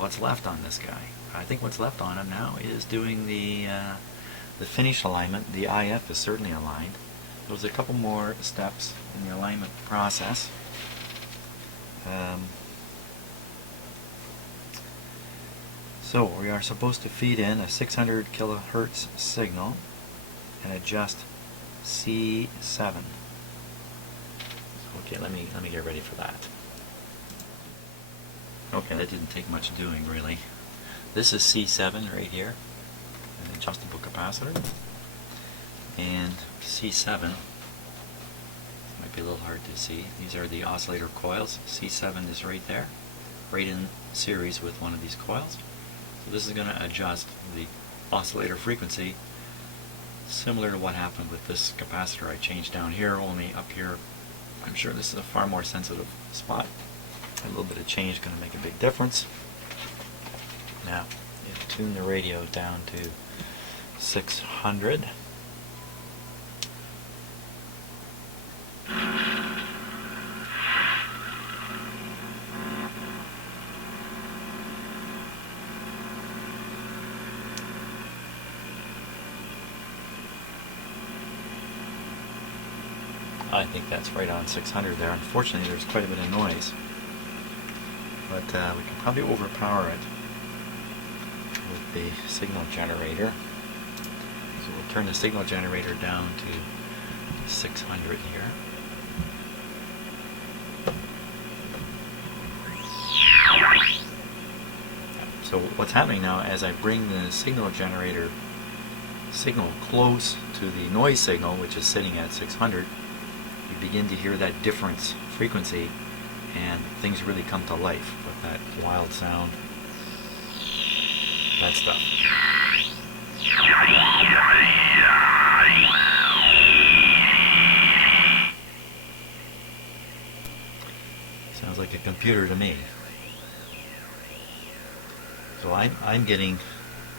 what's left on this guy. I think what's left on him now is doing the finish alignment. The IF is certainly aligned. There's a couple more steps in the alignment process. So we are supposed to feed in a 600 kilohertz signal and adjust C7. Okay, let me get ready for that. Okay, that didn't take much doing really. This is C7 right here, an adjustable capacitor, and C7 might be a little hard to see. These are the oscillator coils. C7 is right there, right in series with one of these coils. So this is going to adjust the oscillator frequency, similar to what happened with this capacitor I changed down here, only up here I'm sure this is a far more sensitive spot. A little bit of change is going to make a big difference. Now, you tune the radio down to 600. I think that's right on 600 there. Unfortunately, there's quite a bit of noise, but we can probably overpower it with the signal generator. So we'll turn the signal generator down to 600 here. So what's happening now, as I bring the signal generator signal close to the noise signal, which is sitting at 600, you begin to hear that difference frequency, and things really come to life with that wild sound, that stuff. Sounds like a computer to me. So I'm getting,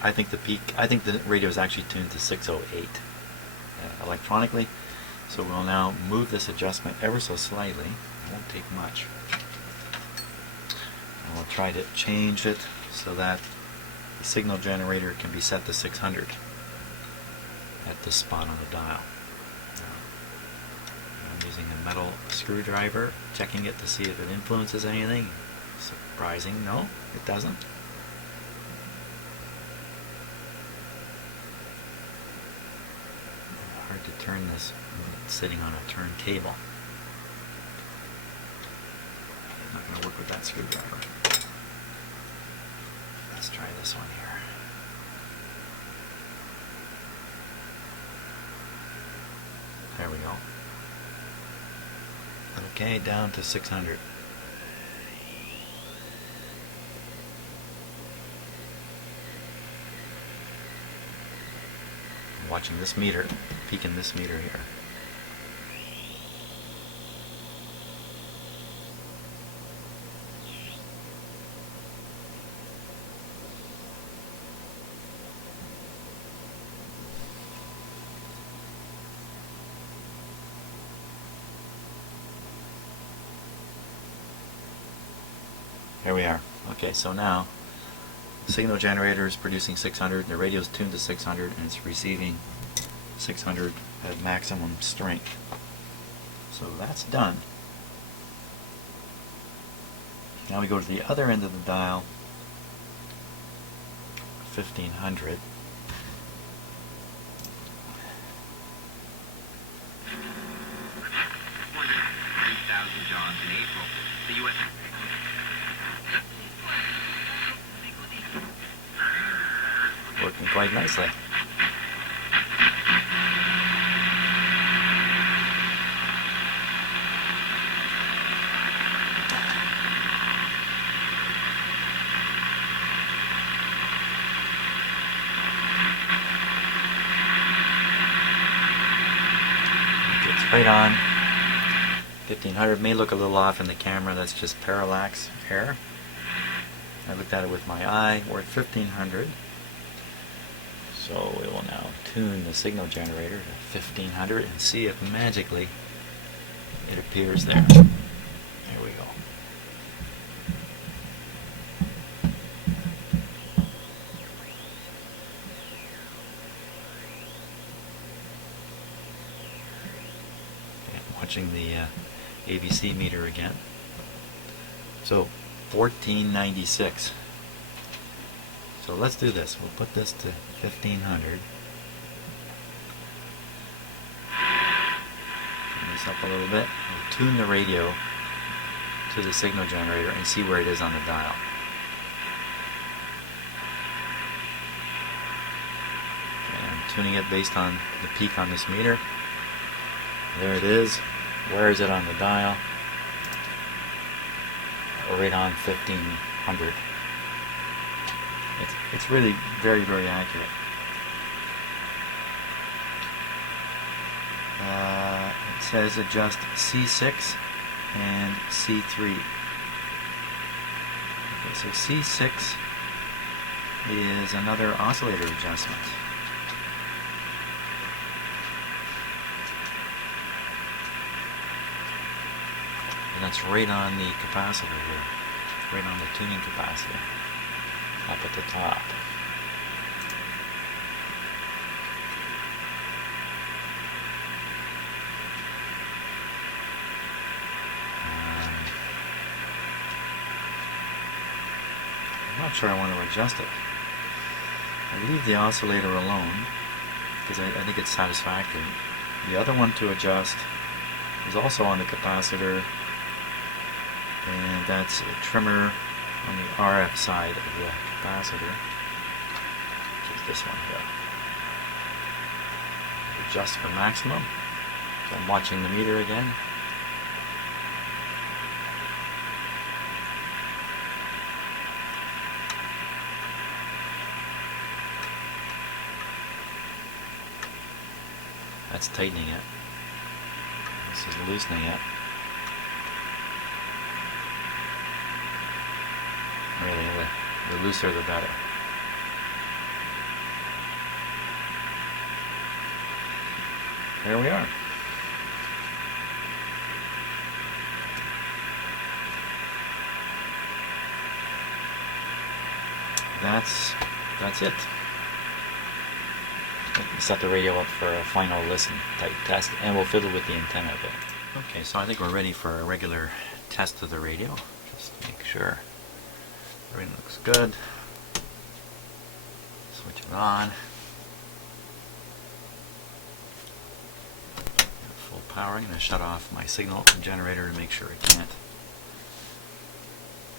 I think the radio is actually tuned to 608 electronically. So we'll now move this adjustment ever so slightly. It won't take much. And we'll try to change it so that the signal generator can be set to 600 at this spot on the dial. I'm using a metal screwdriver, checking it to see if it influences anything. Surprising, no, it doesn't. Hard to turn this when it's sitting on a turntable. I'm not going to work with that screwdriver. Let's try this one here. There we go. Okay, down to 600. Watching this meter, peeking this meter here. Here we are. Okay, so now the signal generator is producing 600, the radio is tuned to 600, and it's receiving 600 at maximum strength. So that's done. Now we go to the other end of the dial, 1500. Working quite nicely. Gets right on. 1500 may look a little off in the camera. That's just parallax error. I looked at it with my eye. We're at 1500. So we will now tune the signal generator to 1500 and see if magically it appears there. There we go. watching the ABC meter again. So 1496. So let's do this. We'll put this to 1500. Turn this up a little bit. We'll tune the radio to the signal generator and see where it is on the dial. Okay, I'm tuning it based on the peak on this meter. There it is. Where is it on the dial? Right on 1500. It's really very, very accurate. It says adjust C6 and C3. Okay, so C6 is another oscillator adjustment. And that's right on the capacitor here, right on the tuning capacitor, up at the top. I'm not sure I want to adjust it. I leave the oscillator alone because I think it's satisfactory. The other one to adjust is also on the capacitor, and that's a trimmer on the RF side of the capacitor, which is this one here. Adjust for maximum. So I'm watching the meter again. That's tightening it. This is loosening it. Really, the looser the better. There we are. That's it. Set the radio up for a final listen type test, and we'll fiddle with the antenna a bit. Okay, so I think we're ready for a regular test of the radio. Just to make sure everything looks good. Switch it on. Full power. I'm going to shut off my signal generator to make sure it can't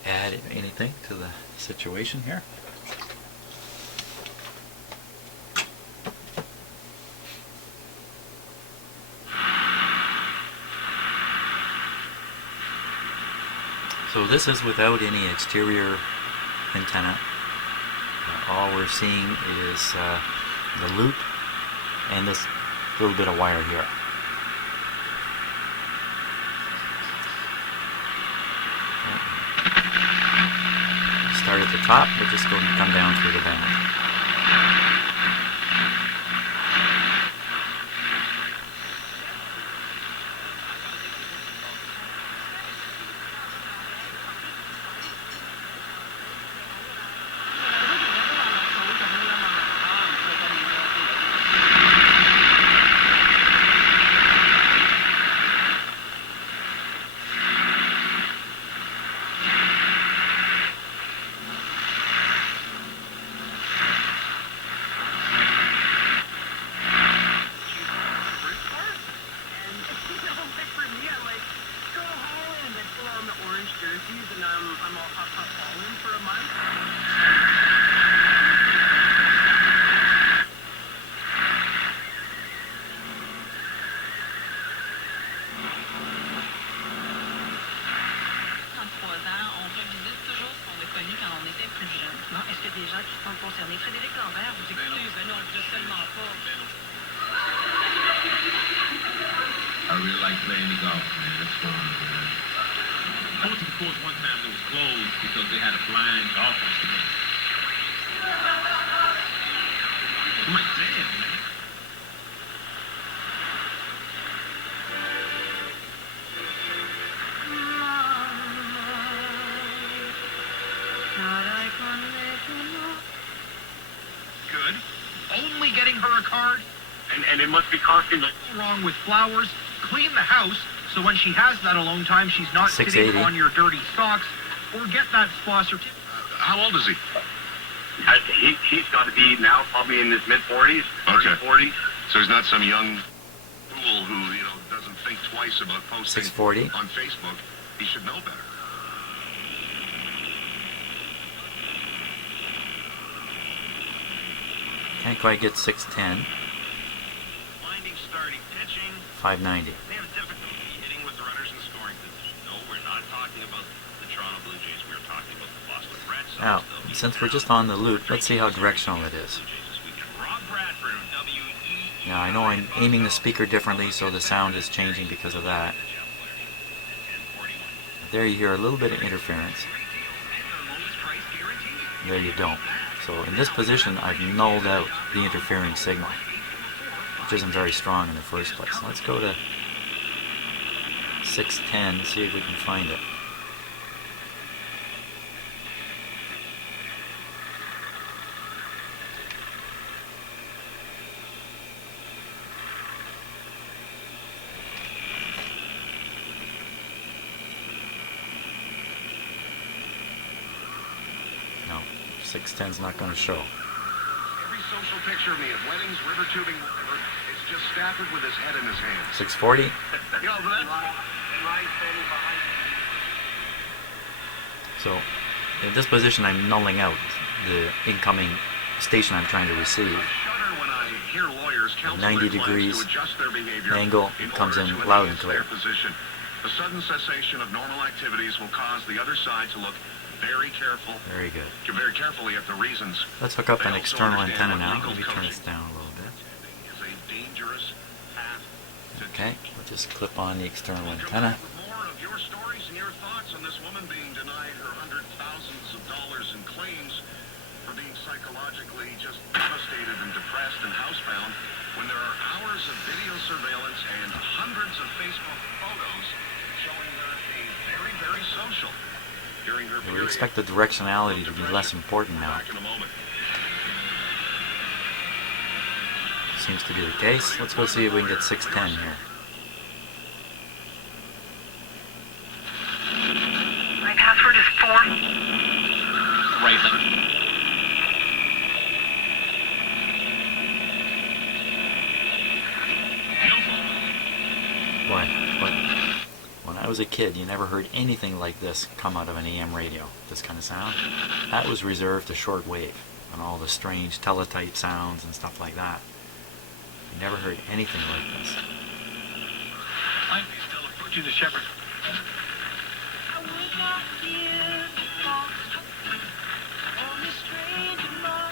add anything to the situation here. So this is without any exterior antenna. All we're seeing is the loop and this little bit of wire here. Start at the top, but just go and come down through the band. I really like playing the golf, man. It's fun, man. I went to the course one time that was closed because they had a blind golfers today. I'm like, damn, man. Good. Only getting her a card? And it must be costing wrong with flowers. Clean the house, So when she has that alone time, she's not sitting 680. on your dirty socks. Or get that spa certificate. How old is he? He's got to be now probably in his mid-40s, Okay. 40s. So he's not some young fool who, doesn't think twice about posting 640. on Facebook. He should know better. Can't quite get 610. Finding starting pitching. 590. They have difficulty hitting with runners in scoring position. No, we're not talking about the Toronto Blue Jays. We're talking about the Boston Red Sox. Now, since we're just on the loop, let's see how directional it is. Now, I know I'm aiming the speaker differently, so the sound is changing because of that. There you hear a little bit of interference. There you don't. So in this position, I've nulled out the interfering signal, which isn't very strong in the first place. Let's go to 610 and see if we can find it. No, 610's not going to show. Every social picture of me at weddings, river tubing, whatever, it's just Stafford with his head in his hands. 640. So in this position, I'm nulling out the incoming station I'm trying to receive. I shudder when I hear lawyers counsel 90 their clients degrees to adjust their behavior angle in comes order in to loud and enhance clear. their position. The sudden cessation of normal activities will cause the other side to look very Very good. very carefully at the reasons. Let's hook up They an also external understand antenna what now. legal Let me turn coaching this down a little bit. is a dangerous path to Okay, take. we'll just clip on the external We'll come antenna. back with more of your stories and your thoughts on this woman being denied her hundreds of dollars in claims for being psychologically just devastated and depressed and housebound when there are hours of video surveillance and hundreds of Facebook photos showing her being very, very social during her We period expect the directionality to be less important now. Back in a moment. Seems to be the case. Let's go see if we can get 610 here. My password is 4. Right. Boy, when I was a kid, you never heard anything like this come out of an AM radio. This kind of sound. That was reserved to shortwave and all the strange teletype sounds and stuff like that. You never heard anything like this. I'm still approaching the shepherd.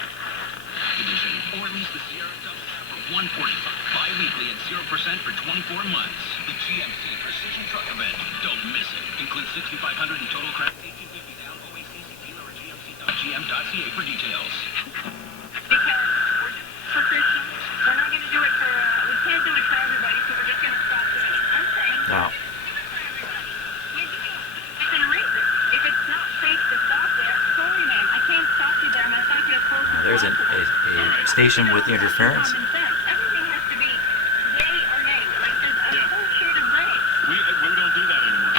Edition, or at least the Sierra Double for $145 bi-weekly at 0% for 24 months. The GMC Precision Truck Event. Don't miss it. Includes $6,500 in total credit. $1,850 down. OACC dealer or gmc.gm.ca for details. For Christmas. We're not going to do it for, we can't do it for everybody, so we're just going to stop doing it. I'm saying. Now, It's a reason. If it's not safe to stop there, sorry man, I can't stop you there. I'm going to stop you as close as there's possible. a station with interference. Common sense. Everything has to be yay or nay. Like there's a whole shade of gray. We don't do that anymore.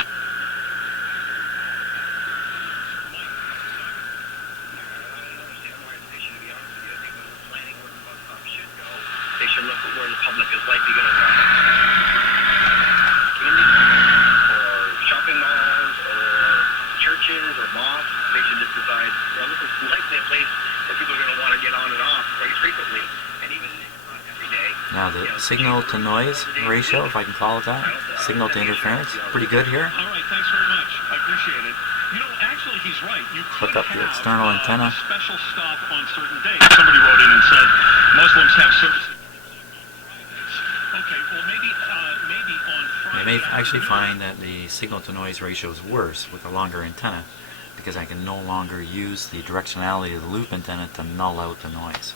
They should look at where the public is likely going to run. Or shopping malls, or churches, or mosques. They should just decide, this is likely a place where people are going to want to get on and off quite frequently. And even every day. Now the signal to noise ratio, if I can call it that, signal to interference, pretty good here. All right, thanks very much. I appreciate it. Actually, he's right. You Hook could up the have external antenna. a special stop on certain days. Somebody wrote in and said Muslims have services. Okay, well maybe on You Friday. may actually find that the signal to noise ratio is worse with a longer antenna because I can no longer use the directionality of the loop antenna to null out the noise.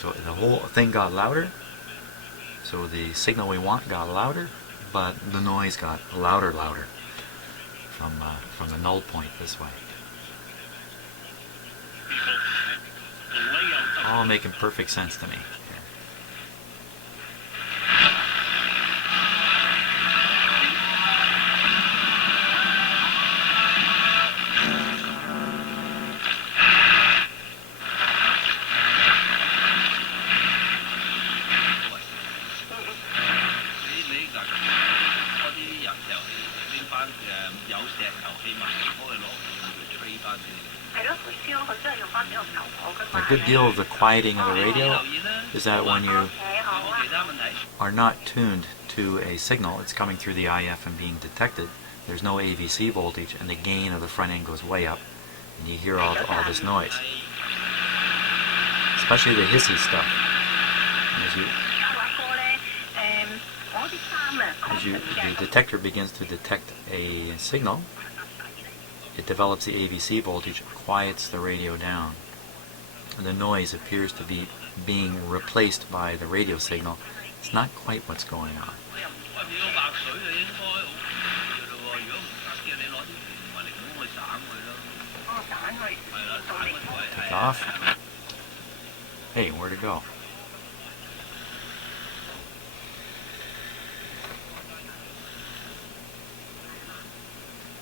So the whole thing got louder, so the signal we want got louder, but the noise got louder from the null point this way. All making perfect sense to me. A good deal of the quieting of the radio is that when you are not tuned to a signal, it's coming through the IF and being detected, there's no AVC voltage, and the gain of the front end goes way up, and you hear all this noise, especially the hissy stuff. The detector begins to detect a signal, it develops the AVC voltage, quiets the radio down, and the noise appears to be being replaced by the radio signal. It's not quite what's going on. Take off. Hey, where'd it go?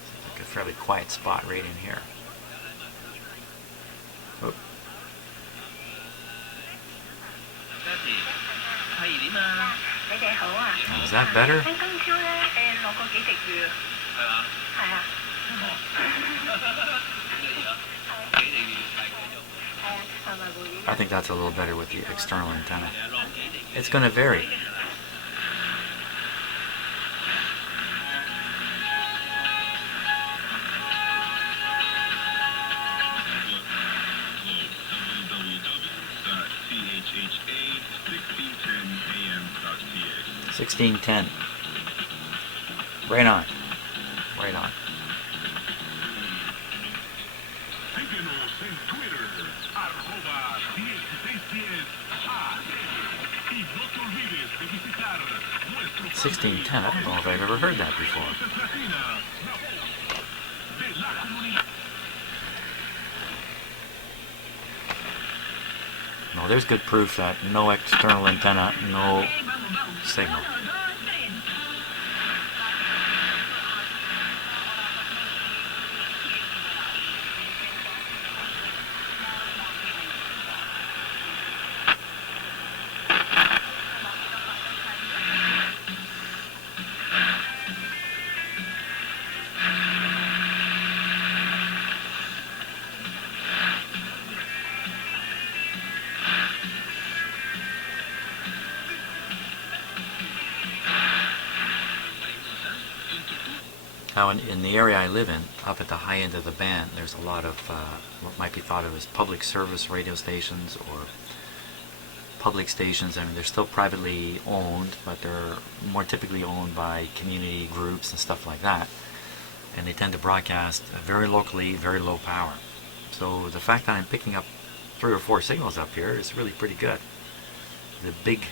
Seems like a fairly quiet spot right in here. Oop. Is that better? I think that's a little better with the external antenna. It's going to vary. www.chha1610am.ca 1610. Right on. Right on. Síguenos en Twitter, @DH610A. Y no te olvides de visitar nuestro 1610. I don't know if I've ever heard that before. de la comunidad. No, there's good proof that no external antenna, no signal. Now, in the area I live in, up at the high end of the band, there's a lot of what might be thought of as public service radio stations or public stations. I mean, they're still privately owned, but they're more typically owned by community groups and stuff like that. And they tend to broadcast very locally, very low power. So the fact that I'm picking up 3 or 4 signals up here is really pretty good. The big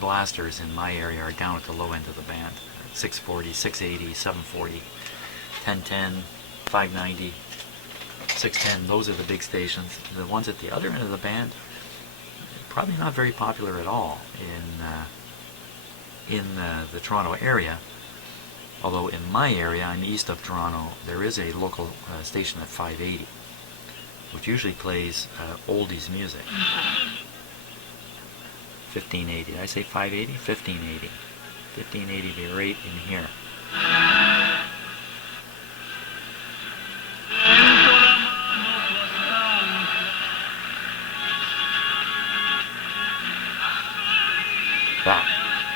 blasters in my area are down at the low end of the band. 640, 680, 740, 1010, 590, 610. Those are the big stations. The ones at the other end of the band, probably not very popular at all in the Toronto area. Although in my area, I'm east of Toronto, there is a local station at 580, which usually plays oldies music. 1580. Did I say 580? 1580. 1580 be right in here.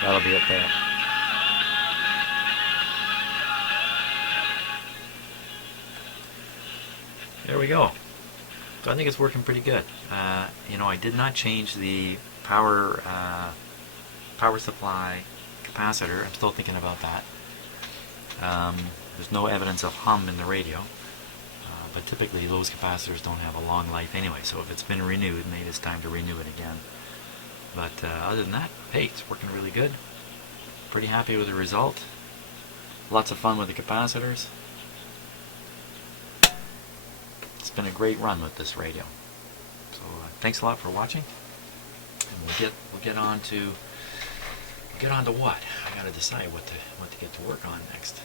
That'll be it there. There we go. So I think it's working pretty good. You know, I did not change the power supply capacitor. I'm still thinking about that. There's no evidence of hum in the radio, but typically those capacitors don't have a long life anyway, so if it's been renewed, maybe it's time to renew it again. But other than that, hey, it's working really good. Pretty happy with the result. Lots of fun with the capacitors. It's been a great run with this radio. So thanks a lot for watching. And we'll get on to what? I got to decide what to get to work on next.